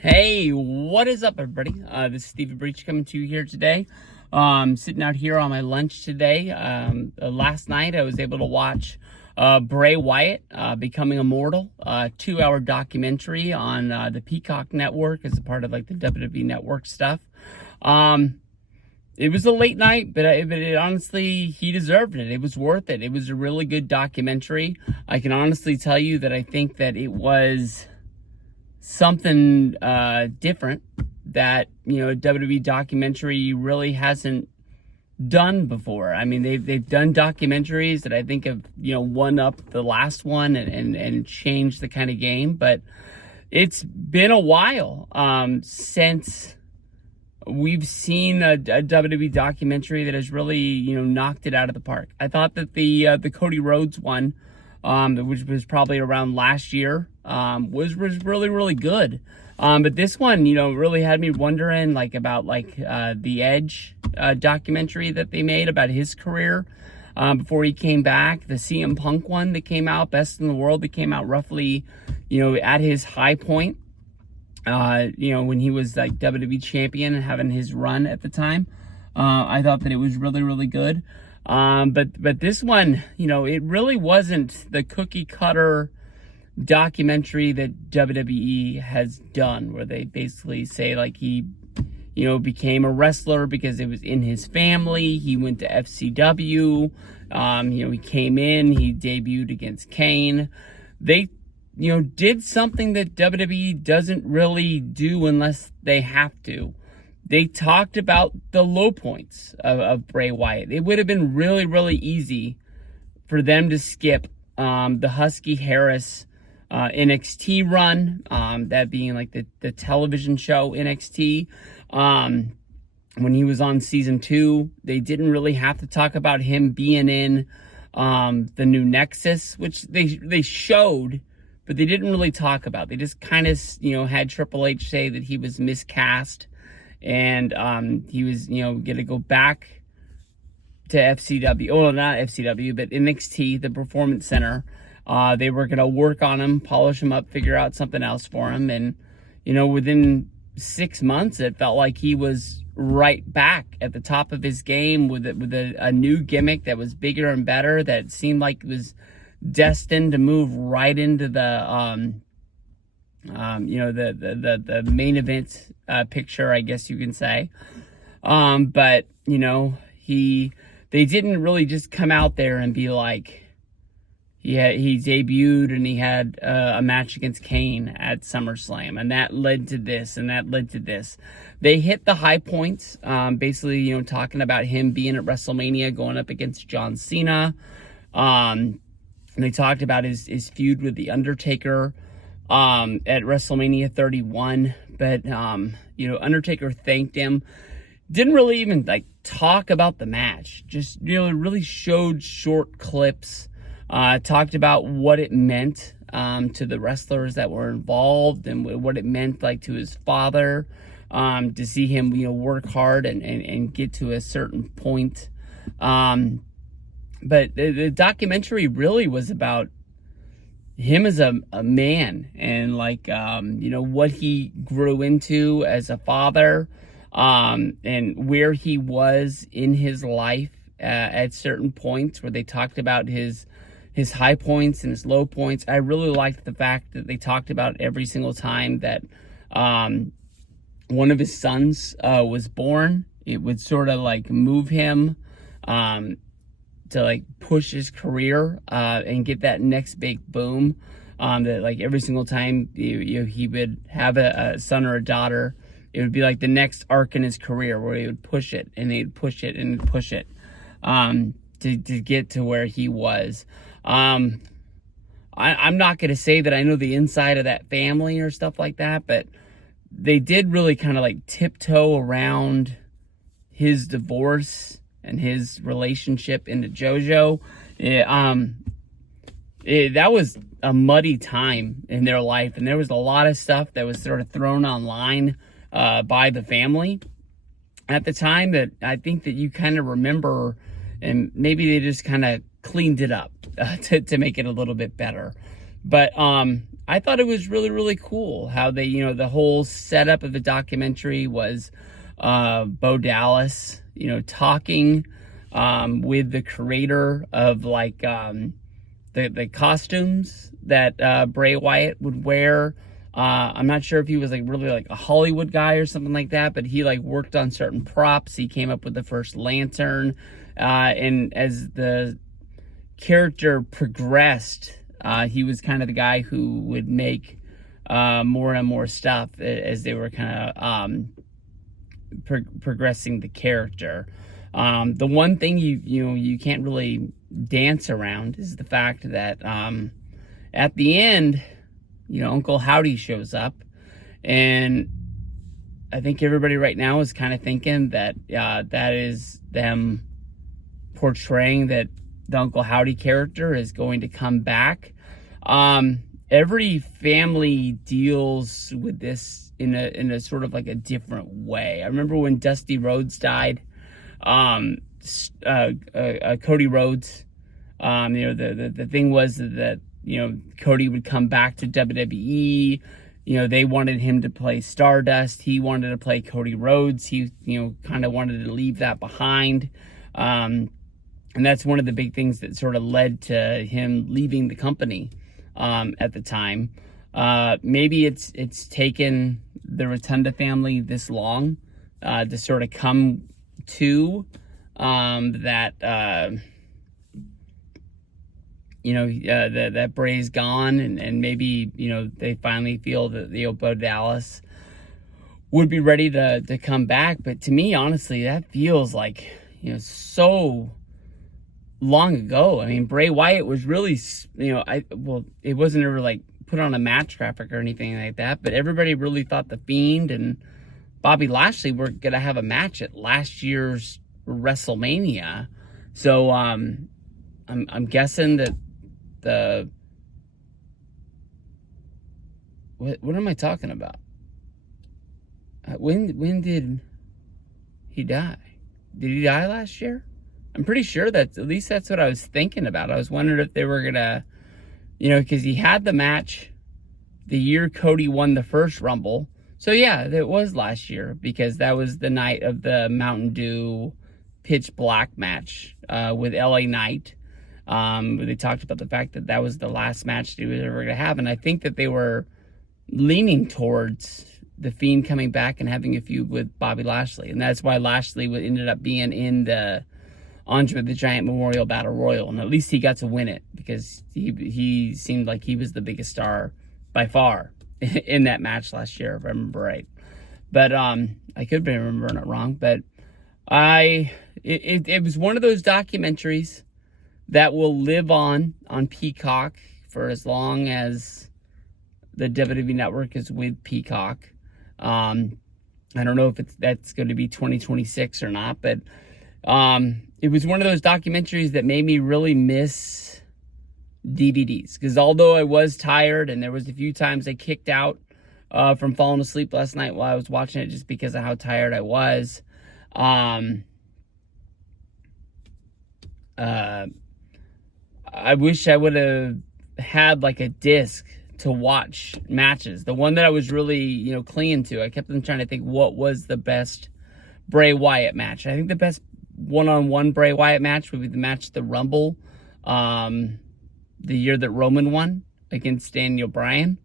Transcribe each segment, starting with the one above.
Hey, what is up, everybody? This is Stevie Breach coming to you here today. Sitting out here on my lunch today. Last night I was able to watch Bray Wyatt Becoming Immortal, a 2-hour documentary on the Peacock Network as a part of like the WWE Network stuff. It was a late night, but it honestly, he deserved it. It was worth it. It was a really good documentary. I can honestly tell you that I think that it was something different that, a WWE documentary really hasn't done before. I mean, they've done documentaries that I think have, one up the last one and changed the kind of game, but it's been a while since we've seen a WWE documentary that has really, knocked it out of the park. I thought that the Cody Rhodes one, which was probably around last year, was really, really good. But this one, really had me wondering about the Edge documentary that they made about his career before he came back. The CM Punk one that came out, Best in the World, that came out roughly, at his high point. When he was like WWE champion and having his run at the time. I thought that it was really, really good. But this one, it really wasn't the cookie cutter documentary that WWE has done, where they basically say he, became a wrestler because it was in his family. He went to FCW. He came in, he debuted against Kane. They did something that WWE doesn't really do unless they have to. They talked about the low points of Bray Wyatt. It would have been really, really easy for them to skip the Husky Harris NXT run, that being the television show NXT. When he was on season 2, they didn't really have to talk about him being in the new Nexus, which they showed, but they didn't really talk about. They just kind of, had Triple H say that he was miscast and he was, going to go back to FCW. Oh, not FCW, but NXT, the Performance Center. They were going to work on him, polish him up, figure out something else for him. And, within 6 months, it felt like he was right back at the top of his game with a new gimmick that was bigger and better, that seemed like it was destined to move right into the the main event picture, I guess you can say. But they didn't really just come out there and be like, he debuted and he had a match against Kane at SummerSlam, and that led to this and that led to this. They hit the high points, basically, talking about him being at WrestleMania, going up against John Cena. And they talked about his feud with The Undertaker at WrestleMania 31. But, Undertaker thanked him. Didn't really even, talk about the match. Just, really showed short clips. Talked about what it meant to the wrestlers that were involved and what it meant, to his father, to see him, work hard and get to a certain point. But the documentary really was about him as a man and what he grew into as a father, and where he was in his life at certain points, where they talked about his high points and his low points. I really liked the fact that they talked about every single time that one of his sons was born. It would sort of move him to push his career and get that next big boom. That every single time he would have a son or a daughter, it would be the next arc in his career where he would push it and he'd push it and push it to get to where he was. I'm not going to say that I know the inside of that family or stuff like that, but they did really kind of tiptoe around his divorce and his relationship into JoJo. That was a muddy time in their life, and there was a lot of stuff that was sort of thrown online by the family at the time that I think that you kind of remember, and maybe they just kind of cleaned it up to make it a little bit better. But I thought it was really, really cool how they, the whole setup of the documentary was Bo Dallas, talking with the creator of like the costumes that Bray Wyatt would wear. I'm not sure if he was like really like a Hollywood guy or something like that, but he like worked on certain props. He came up with the first lantern, and as the character progressed, he was kind of the guy who would make more and more stuff as they were kind of progressing the character. The one thing you can't really dance around is the fact that at the end, Uncle Howdy shows up, and I think everybody right now is kind of thinking that that is them portraying that the Uncle Howdy character is going to come back. Every family deals with this in a sort of like a different way. I remember when Dusty Rhodes died, Cody Rhodes, the thing was that Cody would come back to WWE. They wanted him to play Stardust. He wanted to play Cody Rhodes. He, kind of wanted to leave that behind. And that's one of the big things that sort of led to him leaving the company at the time. Maybe it's taken the Rotunda family this long to sort of come to that that Bray's gone, and maybe they finally feel that Bo Dallas would be ready to come back. But to me, honestly, that feels like so long ago. I mean, Bray Wyatt was really it wasn't ever like put on a match graphic or anything like that, but everybody really thought the Fiend and Bobby Lashley were gonna have a match at last year's WrestleMania. So I'm guessing that what am I talking about? When did he die? Did he die last year? I'm pretty sure that's what I was thinking about. I was wondering if they were gonna, because he had the match the year Cody won the first Rumble. So yeah, it was last year, because that was the night of the Mountain Dew Pitch Black match with LA Knight. They talked about the fact that was the last match they were ever going to have, and I think that they were leaning towards the Fiend coming back and having a feud with Bobby Lashley, and that's why Lashley ended up being in the Andre the Giant Memorial Battle Royal, and at least he got to win it, because he seemed like he was the biggest star by far in that match last year, if I remember right. But I could be remembering it wrong, but it was one of those documentaries that will live on Peacock for as long as the WWE Network is with Peacock. I don't know if that's going to be 2026 or not, but it was one of those documentaries that made me really miss DVDs, because although I was tired, and there was a few times I kicked out from falling asleep last night while I was watching it just because of how tired I was, I wish I would have had like a disc to watch matches. The one that I was really, clinging to, I kept on trying to think what was the best Bray Wyatt match. I think the best one-on-one Bray Wyatt match would be the match at the Rumble, the year that Roman won against Daniel Bryan.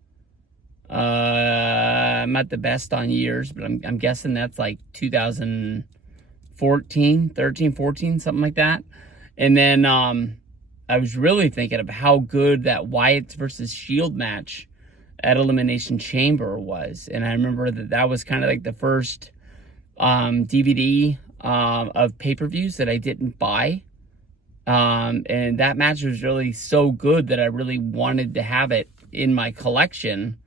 I'm not the best on years, but I'm guessing that's like 2013, 14, something like that. And then I was really thinking of how good that Wyatt versus Shield match at Elimination Chamber was. And I remember that was kind of like the first DVD of pay-per-views that I didn't buy. And that match was really so good that I really wanted to have it in my collection.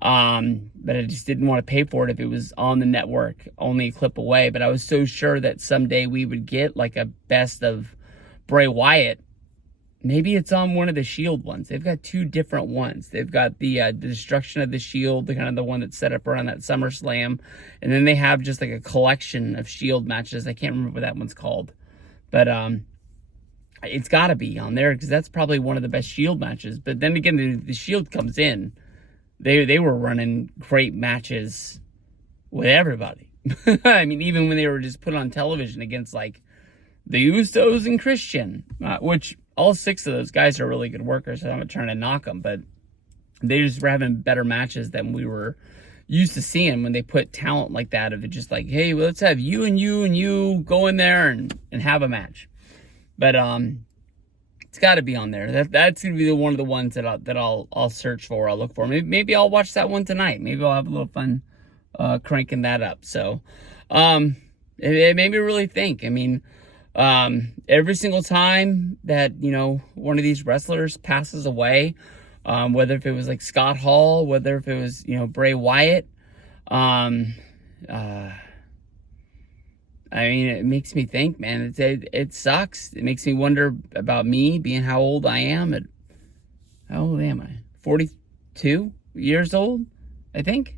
But I just didn't want to pay for it if it was on the network, only a clip away. But I was so sure that someday we would get like a best of Bray Wyatt. Maybe it's on one of the Shield ones. They've got two different ones. They've got the Destruction of the Shield, the kind of the one that's set up around that SummerSlam. And then they have just like a collection of Shield matches. I can't remember what that one's called. But It's got to be on there because that's probably one of the best Shield matches. But then again, the Shield comes in. They were running great matches with everybody. I mean, even when they were just put on television against like the Usos and Christian, which all 6 of those guys are really good workers. So I'm not trying to knock them, but they just were having better matches than we were used to seeing when they put talent like that. Of it just like, hey, well, let's have you and you go in there and have a match. But it's got to be on there. That's gonna be one of the ones that I'll search for. I'll look for. Maybe I'll watch that one tonight. Maybe I'll have a little fun cranking that up. So it made me really think. I mean, every single time that one of these wrestlers passes away, whether if it was like Scott Hall, whether if it was Bray Wyatt, I mean, it makes me think, man. It sucks. It makes me wonder about me being how old I am. How old am I? 42 years old, I think.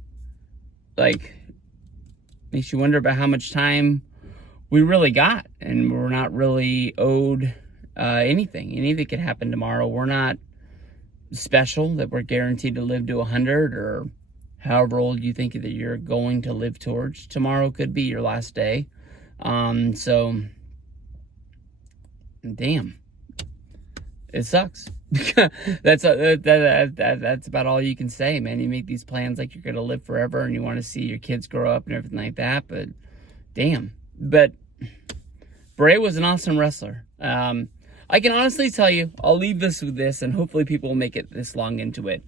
Like, makes you wonder about how much time we really got, and we're not really owed anything. Anything could happen tomorrow. We're not special that we're guaranteed to live to 100 or however old you think that you're going to live towards. Tomorrow could be your last day. So damn, it sucks. That's about all you can say, man. You make these plans like you're gonna live forever and you want to see your kids grow up and everything like that, but damn. But Bray was an awesome wrestler. I can honestly tell you, I'll leave this with this, and hopefully people will make it this long into it.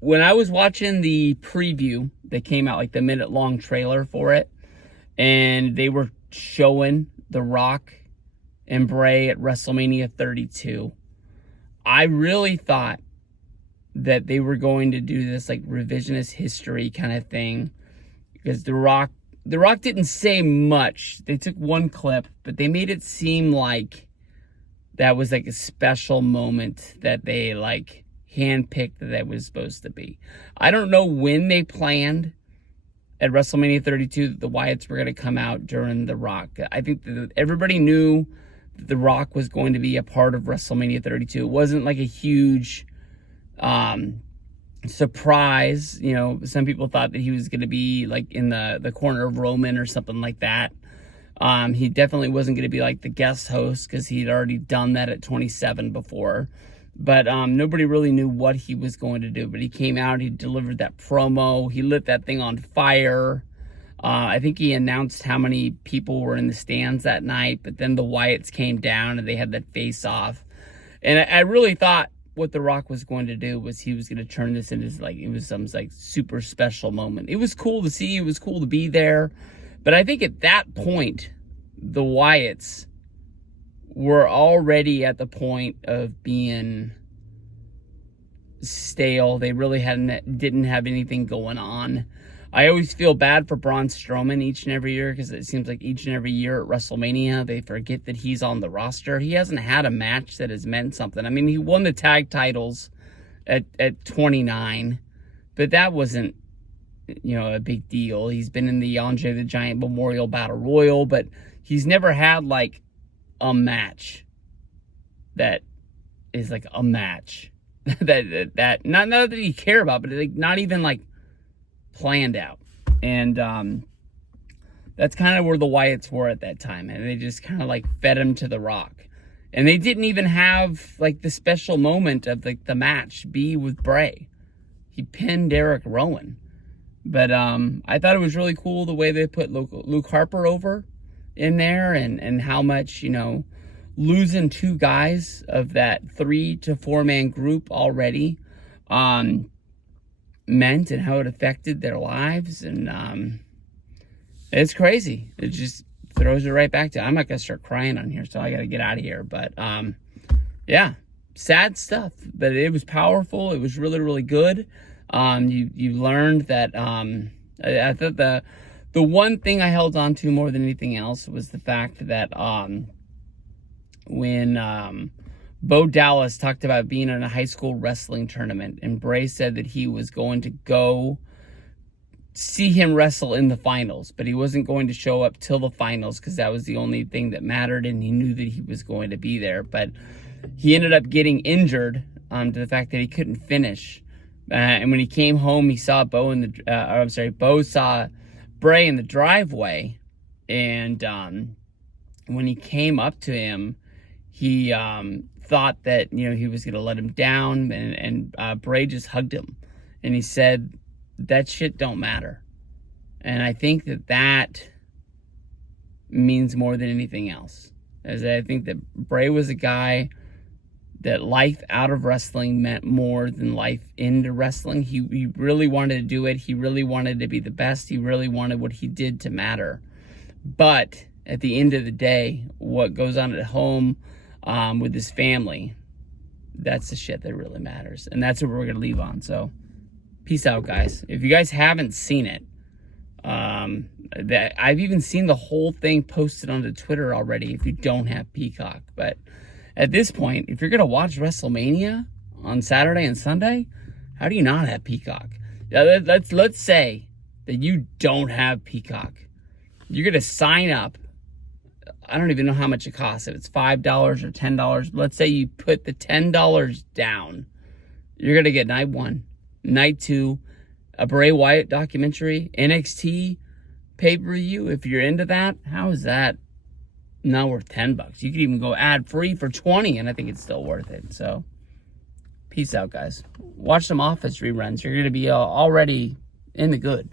When I was watching the preview that came out, like the minute-long trailer for it, and they were showing The Rock and Bray at WrestleMania 32, I really thought that they were going to do this like revisionist history kind of thing, because The Rock didn't say much. They took one clip, but they made it seem like that was like a special moment that they like handpicked that was supposed to be. I don't know when they planned at WrestleMania 32 that the Wyatts were going to come out during The Rock. I think that everybody knew that The Rock was going to be a part of WrestleMania 32. It wasn't like a huge surprise. Some people thought that he was going to be like in the corner of Roman or something like that. He definitely wasn't going to be like the guest host because he'd already done that at 27 before. But nobody really knew what he was going to do. But he came out, he delivered that promo, he lit that thing on fire. I think he announced how many people were in the stands that night, but then the Wyatts came down and they had that face-off. And I really thought what The Rock was going to do was he was going to turn this into like, it was some like super special moment. It was cool to see, it was cool to be there. But I think at that point, the Wyatts were already at the point of being stale. They really didn't have anything going on. I always feel bad for Braun Strowman each and every year, because it seems like each and every year at WrestleMania, they forget that he's on the roster. He hasn't had a match that has meant something. I mean, he won the tag titles at 29, but that wasn't, a big deal. He's been in the Andre the Giant Memorial Battle Royal, but he's never had like a match that is like a match that not that you care about, but like not even like planned out. And that's kind of where the Wyatts were at that time, and they just kind of like fed him to The Rock, and they didn't even have like the special moment of like the match be with Bray. He pinned Eric Rowan. But I thought it was really cool the way they put Luke Harper over in there, and how much, losing 2 guys of that 3 to 4 man group already meant, and how it affected their lives. And it's crazy. It just throws it right back to, I'm not going to start crying on here, so I got to get out of here. But yeah, sad stuff. But it was powerful. It was really, really good. You learned that, I thought the one thing I held on to more than anything else was the fact that, when, Bo Dallas talked about being in a high school wrestling tournament, and Bray said that he was going to go see him wrestle in the finals, but he wasn't going to show up till the finals because that was the only thing that mattered, and he knew that he was going to be there. But he ended up getting injured to the fact that he couldn't finish. And when he came home, he saw Bo saw Bray in the driveway, and when he came up to him, he thought that he was going to let him down, and Bray just hugged him, and he said, "That shit don't matter." And I think that means more than anything else, as I think that Bray was a guy that life out of wrestling meant more than life into wrestling. He really wanted to do it. He really wanted to be the best. He really wanted what he did to matter. But at the end of the day, what goes on at home with his family, that's the shit that really matters. And that's what we're going to leave on. So peace out, guys. If you guys haven't seen it, that I've even seen the whole thing posted onto Twitter already if you don't have Peacock. But at this point, if you're going to watch WrestleMania on Saturday and Sunday, how do you not have Peacock? Let's say that you don't have Peacock. You're going to sign up. I don't even know how much it costs, if it's $5 or $10. Let's say you put the $10 down. You're going to get night 1, night 2, a Bray Wyatt documentary, NXT pay-per-view. If you're into that, how is that not worth $10? You could even go ad-free for $20, and I think it's still worth it. So, peace out, guys. Watch some Office reruns. You're going to be already in the good.